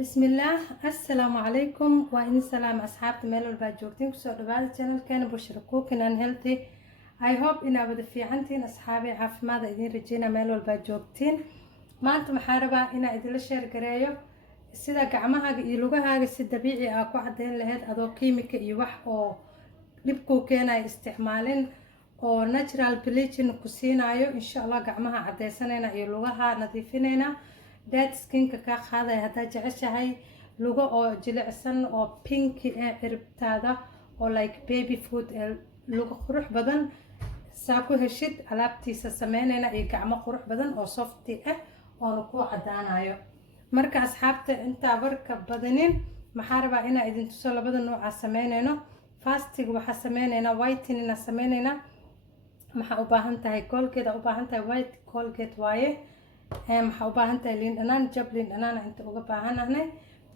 بسم الله. السلام عليكم وإن سلام أصحابتي ميل والبا joogtiin kusoo dhawaada channelkeena Bushra Cooking and Healthy. I hope inaad wada fiicantiin asxaabi caafimaad idin rajeyna meel walba joogtiin. Maanta waxaan rabaa inaan idinla share gareeyo sida gacmahaaga iyo lugahaaga si dabiici ah ku cadeyn lahayd adoo kiimika iyo wax oo dhib ku keenay isticmaalin oo natural bleaching ku siinayo. insha Allah gacmaha cadeysanayna iyo lugaha nadiifinayna. dead skinka ka qaaday hadaa jeceshahay lugo oo jilicsan oo pinki ee cirbtaada oo like baby food lugo qurux badan saa ku heshid alaabtiisa sameynayna iyo gacmo qurux badan oo softy ah oo ku cadaanayo. marka asxaabta inta barka badanin maxaa rabaa inaan idin tuso labada nooc aan sameynayno. fasting waxa sameynayna whitening sameynayna. maxaa u baahan tahay Colgate, u baahan tahay white Colgate waaye. maxaa u baahan tahay liin dhanaan jab liin dhanaan inta uga baahanahay.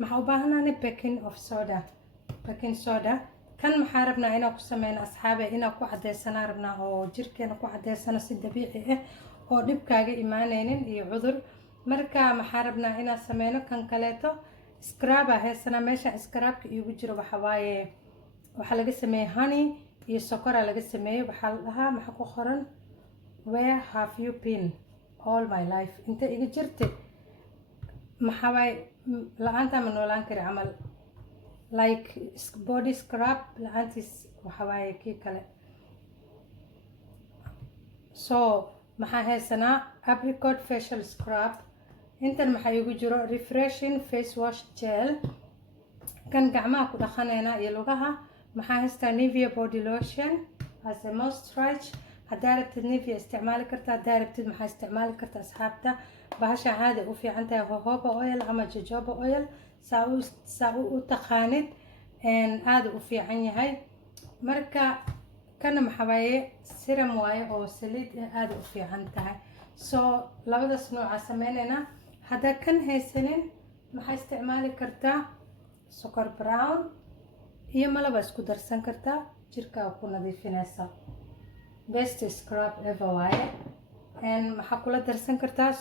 maxaa u baahanahay baking soda kan maxaa rabnaa inaan ku sameyno asxaabe inaan ku cadeysana rabnaa oo jirkeena ku cadeysana si dabiici ah oo dhib kaaga imaanaynin iyo cudur. marka maxaa rabnaa inaan sameyno kan kaleeto scrub heesana meesha scrubka igu jiro waxa waaye waxa laga sameeyay honey iyo sokor laga sameeyay. waxa la dhahaa maxaa ku qoran where have you been all my life inta iga jirtay maxaa way la'aanta ma noolaan kari camal like body scrub la'aantiis waxa way kii kale. so maxaa haysanaa apricot facial scrub. intan maxaa igu jiro refreshing face wash gel kan gacmaha ku dhaqanayna iyo lugaha. maxaa haystaa Nivea body lotion as a moisturizer. hadaa rabtid Nivea isticmaali kartaa, hadaa rabtid maxaa isticmaali kartaa asxaabta bahasha caadi u fiican tahay jojoba oil ama jojoba oil saa u taqaanid aad u fiican yahay. marka kana maxaa waaye serum waaye oo saliid aad u fiican tahay. so labadaas nooca sameynayna. hadaa kan haysanin maxaa isticmaali kartaa sokor brown iyo malaba isku darsan kartaa jirka ku nadiifinaysa. best scrub ever waaye. maxaa kula darsan kartaa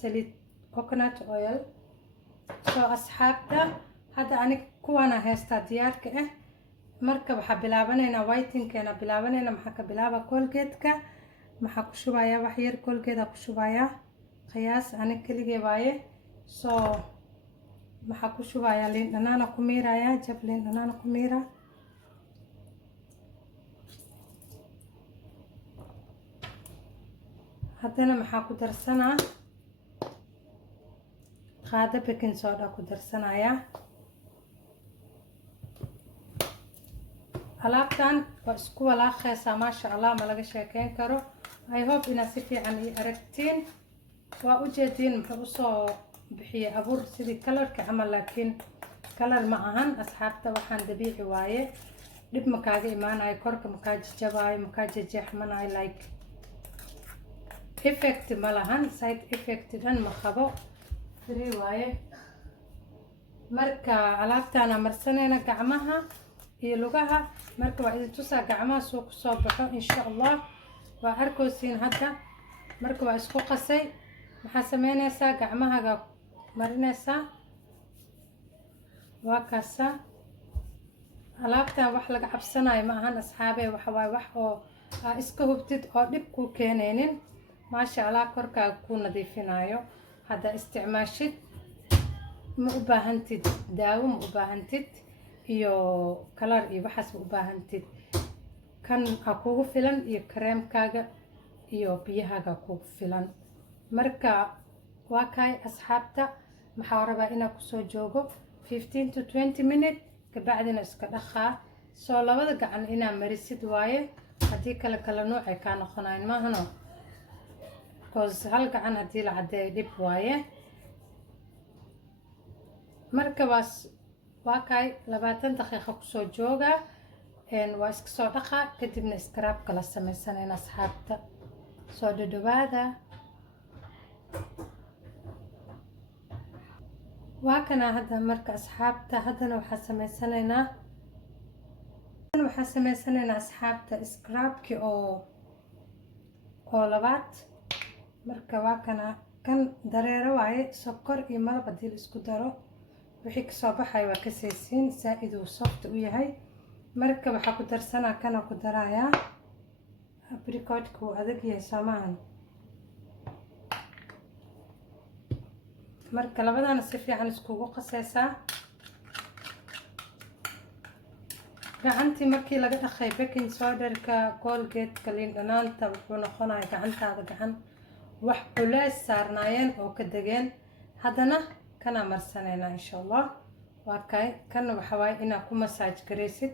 saliid coconut oil. so asxaabta hadda anig kuwana haystaa diyaarka ah. marka waxaa bilaabanaynaa whitingkeena bilaabanayna. maxaa ka bilaaba Colgate-ka maxaa ku shubayaa wax yar Colgate ku shubayaa qiyaas anig kaligee waaye. so maxaa ku shubayaa liin dhanaan ku miirayaa jab liin dhanaan ku miira. haddana maxaa ku darsanaa qaada baking soda ku darsanaya. alaabtan waa isku walaaqaysaa maasha Allah ma laga sheekeyn karo. I hope inaad si fiican ii aragtiin. waa u jeediin muxuu usoo bixiyay abuur sidii kalarka camal laakiin kalar ma ahan asxaabta waxaan dabiici waaye. dhib ma kaaga imaanayo korka ma kaa jajabaayo ma kaa jeexmanayo like effect ma lahan side effect dhan ma qabo free waaye. marka alaabtaana marsanayna gacmaha iyo lugaha. marka waa idin tusaa gacmaha soo ku soo baxo insha Allah waa arkaysiin hadda. marka waa isku qasay maxaa sameynaysaa gacmahaaga marinaysaa waa kaasa. alaabtan wax laga cabsanayo ma ahan asxaabe waxa waaye wax oo iska hubtid oo dhib ku keenaynin maasha Allah korkaaga ku nadiifinayo. hadda isticmaashid ma u baahantid daawo ma u baahantid iyo kalar iyo waxaas ma u baahantid. kan kugu filan iyo kareemkaaga iyo biyahaaga kugu filan. marka waa kay asxaabta maxaa rabaa inaan kusoo joogo 15 to 20 minutes kabacdina iska dhaqaa. soo labada gacan inaan marisid waaye haddii kala nooc ay ka noqonayaan maahano cause hal gacan haddii la cadeeyo dhib waaye. marka waa kay 20 daqiiqo kusoo jooga waa iska soo dhaqaa kadibna scrub kala sameysanayna asxaabta. soo dhawaada. waa kana hadda marka asxaabta haddana waxaa sameysanaynaa asxaabta scrubki oo labaad. marka waa kana kan dareero waaye sokor iyo malab haddii la isku daro wixii kasoo baxay waa ka saysiin saaid uu soft u yahay marka waxaa ku darsanaa kana ku darayaa apricot-ka uu adag yahay soomahan marka labadana si fiican iskugu qasaysaa gacantii markii laga dhaqay baking soda-ka colgate-ka liin dhanaanta wuxuu noqonayaa gacantaada gacan wax culays saarnaayeen oo ka degeen haddana kana marsaneynaa insha allah waa kay kana waxa waaye inaad ku masaaj garaysid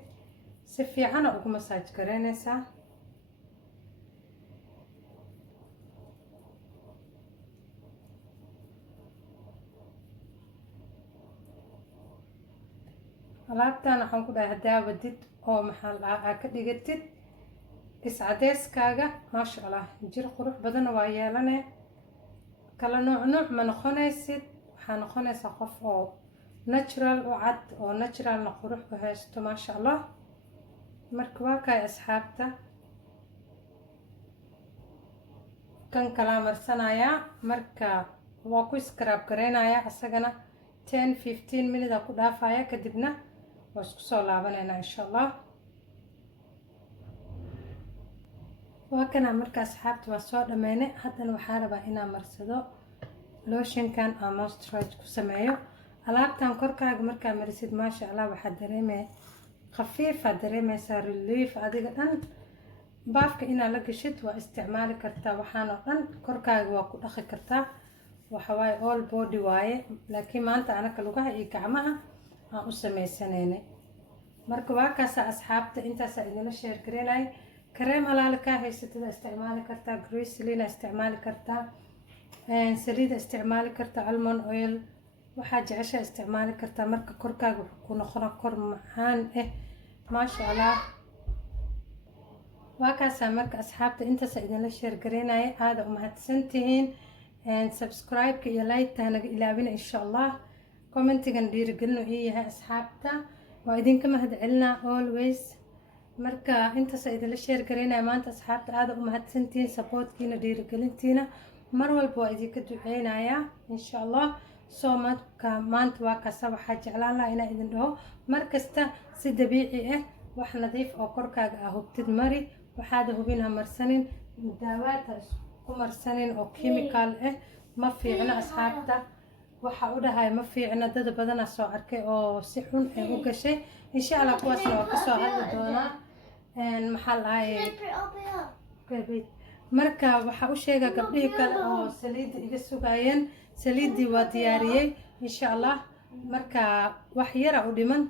si fiican ugu masaaj garaynaysaa alaabtan waxaan ku dhahay haddaa wadid oo maxaa ka dhigatid iscadeyskaaga maasha allah jir qurux badan waa yeelane kala nuuc ma noqonaysid waxaa noqonaysaa qof oo natural u cad oo naturalna qurux u haysto maasha allah marka waa kay asxaabta kan kala marsanayaa marka waa ku scrub gareynayaa asagana 10-15 minute ku dhaafaya kadibna waa isku soo laabanayna insha allah waa kana marka asxaabta waa soo dhameynay haddana waxaa rabaa inaan marsado lotionkan aan moisturize ku sameeyo alaabtan korkaaga markaa marisid maasha allah waxaa dareemay khafiifa dareemaysaa relief adiga dhan baafka inaad la gashid waa isticmaali kartaa waxaan oo dhan korkaaga waa ku dhaqi kartaa waxa waaye all body waaye laakiin maanta anaka lugaha iyo gacmaha aan u samaysanayna marka waa kaasa asxaabta intaas idinla share gareynay kareem alaala ka haysatada isticmaali kartaa greaselina isticmaali kartaa saliida isticmaali kartaa almond oil waxaa jecesha isticmaali kartaa marka korkaaga wuxuu ku noqona kor macaan maasha allah waa kaasa marka asxaabta intaas idinla share gareynay aada u mahadsantihiin subscribe-ka iyo like-ta naga ilaabina insha allah commentigan dhiirigelin uu yahay asxaabta waa idinka mahadcelinaa always marka intaas idinla share gareynaya maanta asxaabta aada u mahadsantihiin supportkiina dhiirigelintiina mar walba waa idinka duceynayaa insha allah soo marka maanta waa kaasa waxaa jeclaan lahaa inaa idin dhaho markasta si dabiici ah wax nadiif oo korkaaga ah hubtid mari waxaada hubinha marsanin daawaadha ku marsanin oo chemical ah ma fiicna asxaabta waxa u dhahay ma fiicna dad badan soo arkay oo si xun ay u gashay insha allah kuwaasna waa kasoo hadli doonaa maxaa lahaayay marka waxaa u sheega gabdhihii kale oo saliidda iga sugayeen saliiddii waa diyaariyey insha allah marka wax yara u dhiman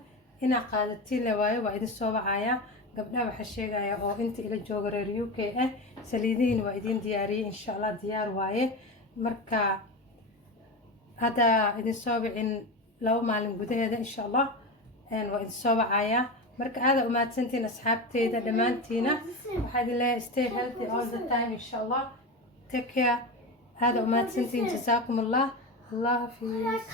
inaa qaadatiin le waayo waa idin soo wacaya gabdhaha waxaa sheegaya oo inta ila jooga reer UK ah saliidihiina waa idin diyaariyey insha allah diyaar waaye marka hadda idin soo wicin 2 maalin gudaheeda insha allah waa idin soo wacaya marka aada u mahadsantiin asxaabteyda dhammaantiina waxaa idin leeyahay stay healthy all the time insha allah take care aada u mahadsantiin jasaakum allah allah hafiis